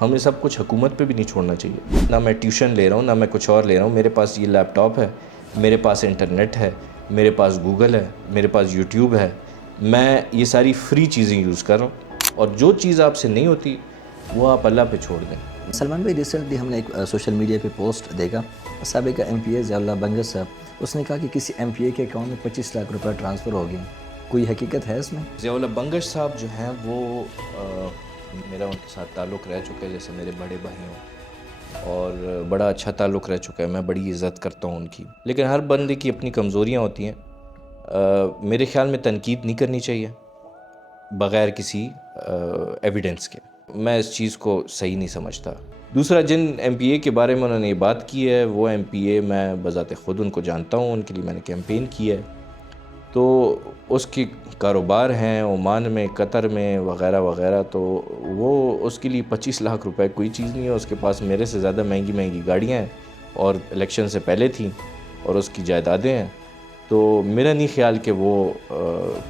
ہمیں سب کچھ حکومت پہ بھی نہیں چھوڑنا چاہیے. نہ میں ٹیوشن لے رہا ہوں، نہ میں کچھ اور لے رہا ہوں. میرے پاس یہ لیپ ٹاپ ہے، میرے پاس انٹرنیٹ ہے، میرے پاس گوگل ہے، میرے پاس یوٹیوب ہے. میں یہ ساری فری چیزیں یوز کر رہا ہوں، اور جو چیز آپ سے نہیں ہوتی وہ آپ اللہ پہ چھوڑ دیں. سلمان بھائی، ریسنٹلی ہم نے ایک سوشل میڈیا پہ پوسٹ دیکھا. سابقہ ایم پی اے ضیاء اللہ بنگش صاحب، اس نے کہا کہ کسی ایم پی اے کے اکاؤنٹ میں 25 لاکھ روپے ٹرانسفر ہو گئے. کوئی حقیقت ہے اس میں؟ ضیاء اللہ بنگش صاحب جو ہیں وہ میرا ان کے ساتھ تعلق رہ چکا ہے جیسے میرے بڑے بھائی ہوں، اور بڑا اچھا تعلق رہ چکا ہے. میں بڑی عزت کرتا ہوں ان کی، لیکن ہر بندے کی اپنی کمزوریاں ہوتی ہیں. میرے خیال میں تنقید نہیں کرنی چاہیے بغیر کسی ایویڈنس کے. میں اس چیز کو صحیح نہیں سمجھتا. دوسرا، جن ایم پی اے کے بارے میں انہوں نے یہ بات کی ہے، وہ ایم پی اے میں بذات خود ان کو جانتا ہوں، ان کے لیے میں نے کیمپین کی ہے. تو اس کے کاروبار ہیں عمان میں، قطر میں، وغیرہ وغیرہ. تو وہ اس کے لیے 25 لاکھ روپے کوئی چیز نہیں ہے. اس کے پاس میرے سے زیادہ مہنگی مہنگی گاڑیاں ہیں، اور الیکشن سے پہلے تھیں، اور اس کی جائیدادیں ہیں. تو میرا نہیں خیال کہ وہ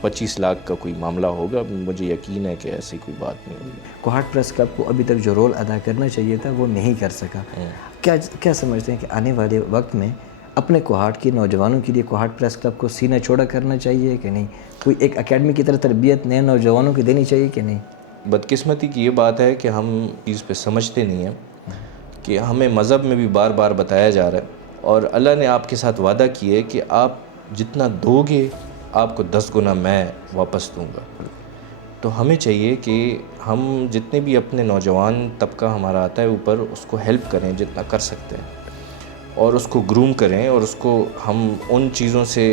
25 لاکھ کا کوئی معاملہ ہوگا. مجھے یقین ہے کہ ایسی کوئی بات نہیں ہوگی. کوہاٹ پریس کلب کو ابھی تک جو رول ادا کرنا چاہیے تھا وہ نہیں کر سکا. کیا سمجھتے ہیں کہ آنے والے وقت میں اپنے کوہاٹ کے نوجوانوں کے لیے کوہاٹ پریس کلب کو سینہ چوڑا کرنا چاہیے کہ نہیں؟ کوئی ایک اکیڈمی کی طرح تربیت نئے نوجوانوں کی دینی چاہیے کہ نہیں؟ بدقسمتی کی یہ بات ہے کہ ہم چیز پہ سمجھتے نہیں ہیں کہ ہمیں مذہب میں بھی بار بار بتایا جا رہا ہے، اور اللہ نے آپ کے ساتھ وعدہ کیا ہے کہ آپ جتنا دو گے آپ کو 10 گنا میں واپس دوں گا. تو ہمیں چاہیے کہ ہم جتنے بھی اپنے نوجوان طبقہ ہمارا آتا ہے اوپر، اس کو ہیلپ کریں جتنا کر سکتے ہیں، اور اس کو گروم کریں، اور اس کو ہم ان چیزوں سے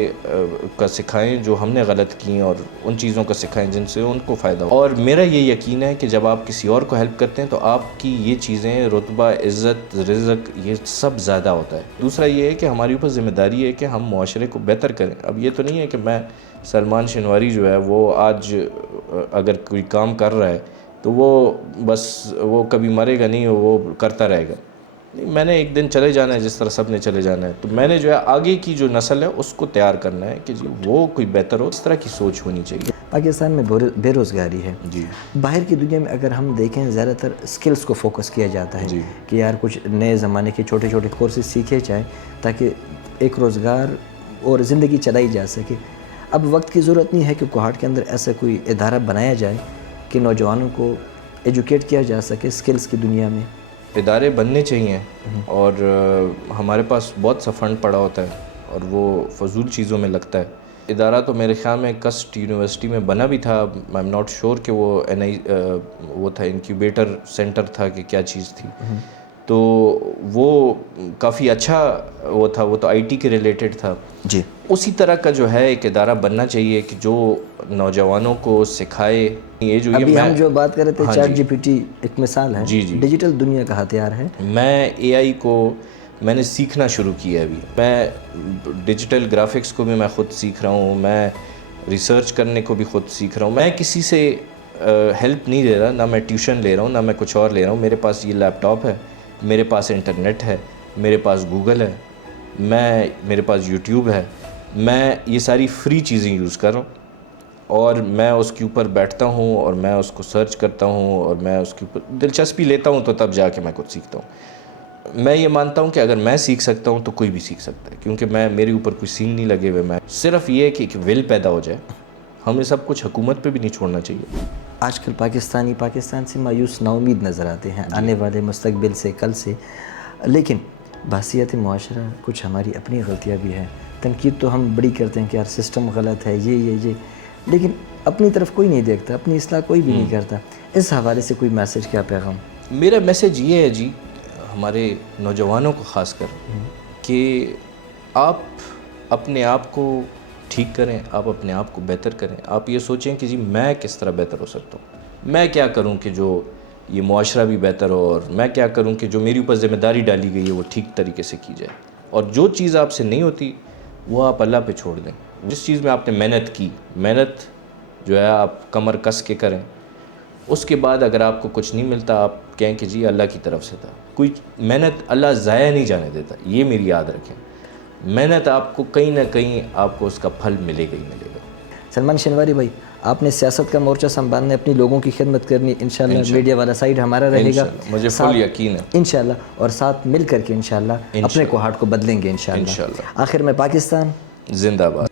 کا سکھائیں جو ہم نے غلط کیں، اور ان چیزوں کا سکھائیں جن سے ان کو فائدہ ہو. اور میرا یہ یقین ہے کہ جب آپ کسی اور کو ہیلپ کرتے ہیں تو آپ کی یہ چیزیں، رتبہ، عزت، رزق، یہ سب زیادہ ہوتا ہے. دوسرا یہ ہے کہ ہماری اوپر ذمہ داری ہے کہ ہم معاشرے کو بہتر کریں. اب یہ تو نہیں ہے کہ میں سلمان شنواری جو ہے وہ آج اگر کوئی کام کر رہا ہے تو وہ بس وہ کبھی مرے گا نہیں، وہ کرتا رہے گا. میں نے ایک دن چلے جانا ہے جس طرح سب نے چلے جانا ہے. تو میں نے جو ہے آگے کی جو نسل ہے اس کو تیار کرنا ہے کہ جی وہ کوئی بہتر ہو. اس طرح کی سوچ ہونی چاہیے. پاکستان میں بے روزگاری ہے. جی. باہر کی دنیا میں اگر ہم دیکھیں زیادہ تر سکلز کو فوکس کیا جاتا ہے. جی. کہ یار کچھ نئے زمانے کے چھوٹے چھوٹے کورسز سیکھے جائیں تاکہ ایک روزگار اور زندگی چلائی جا سکے. اب وقت کی ضرورت نہیں ہے کہ کوہاٹ کے اندر ایسا کوئی ادارہ بنایا جائے کہ نوجوانوں کو ایجوکیٹ کیا جا سکے سکلز کی دنیا میں؟ ادارے بننے چاہیے، اور ہمارے پاس بہت سا فنڈ پڑا ہوتا ہے اور وہ فضول چیزوں میں لگتا ہے. ادارہ تو میرے خیال میں کسٹ یونیورسٹی میں بنا بھی تھا. آئی ایم ناٹ شیور کہ وہ تھا انکیوبیٹر سینٹر تھا کہ کیا چیز تھی. تو وہ کافی اچھا وہ تھا، وہ تو آئی ٹی کے ریلیٹڈ تھا. جی. اسی طرح کا جو ہے ایک ادارہ بننا چاہیے کہ جو نوجوانوں کو سکھائے. یہ جو ابھی ہم جو بات کر رہے تھے چیٹ جی پی ٹی ایک مثال ہے. جی جی. ڈیجیٹل دنیا کا ہتھیار ہے. میں اے آئی کو میں نے سیکھنا شروع کیا ہے ابھی. میں ڈیجیٹل گرافکس کو بھی میں خود سیکھ رہا ہوں. میں ریسرچ کرنے کو بھی خود سیکھ رہا ہوں. میں کسی سے ہیلپ نہیں لے رہا، نہ میں ٹیوشن لے رہا ہوں، نہ میں کچھ اور لے رہا ہوں. میرے پاس یہ لیپ ٹاپ ہے، میرے پاس انٹرنیٹ ہے، میرے پاس گوگل ہے، میرے پاس یوٹیوب ہے. میں یہ ساری فری چیزیں یوز کر رہا ہوں، اور میں اس کے اوپر بیٹھتا ہوں اور میں اس کو سرچ کرتا ہوں، اور میں اس کے اوپر دلچسپی لیتا ہوں، تو تب جا کے میں کچھ سیکھتا ہوں. میں یہ مانتا ہوں کہ اگر میں سیکھ سکتا ہوں تو کوئی بھی سیکھ سکتا ہے، کیونکہ میرے اوپر کوئی سین نہیں لگے ہوئے. میں صرف یہ ہے کہ ایک ول پیدا ہو جائے. ہمیں سب کچھ حکومت پہ بھی نہیں چھوڑنا چاہیے. آج کل پاکستان سے مایوس نا امید نظر آتے ہیں آنے والے مستقبل سے، کل سے. لیکن بحثیت معاشرہ کچھ ہماری اپنی غلطیاں بھی ہیں. تنقید تو ہم بڑی کرتے ہیں کہ یار سسٹم غلط ہے، یہ لیکن اپنی طرف کوئی نہیں دیکھتا، اپنی اصلاح کوئی بھی نہیں کرتا. اس حوالے سے کوئی میسج، کیا پیغام؟ میرا میسج یہ ہے جی، ہمارے نوجوانوں کو خاص کر، کہ آپ اپنے آپ کو ٹھیک کریں، آپ اپنے آپ کو بہتر کریں. آپ یہ سوچیں کہ جی میں کس طرح بہتر ہو سکتا ہوں، میں کیا کروں کہ جو یہ معاشرہ بھی بہتر ہو، اور میں کیا کروں کہ جو میری اوپر ذمہ داری ڈالی گئی ہے وہ ٹھیک طریقے سے کی جائے. اور جو چیز آپ سے نہیں ہوتی وہ آپ اللہ پہ چھوڑ دیں. جس چیز میں آپ نے محنت کی، محنت جو ہے آپ کمر کس کے کریں. اس کے بعد اگر آپ کو کچھ نہیں ملتا، آپ کہیں کہ جی اللہ کی طرف سے تھا. کوئی محنت اللہ ضائع نہیں جانے دیتا، یہ میری یاد رکھیں. محنت آپ کو کہیں نہ کہیں آپ کو اس کا پھل ملے گا ہی ملے گا. سلمان شنواری بھائی، آپ نے سیاست کا مورچہ سنبھالنا ہے، اپنی لوگوں کی خدمت کرنی، انشاءاللہ میڈیا والا سائیڈ ہمارا رہے گا، انشاءاللہ، مجھے فل یقین ہے انشاءاللہ، اور ساتھ مل کر کے انشاءاللہ اپنے کوہاٹ کو بدلیں گے انشاءاللہ۔ آخر میں پاکستان زندہ باد۔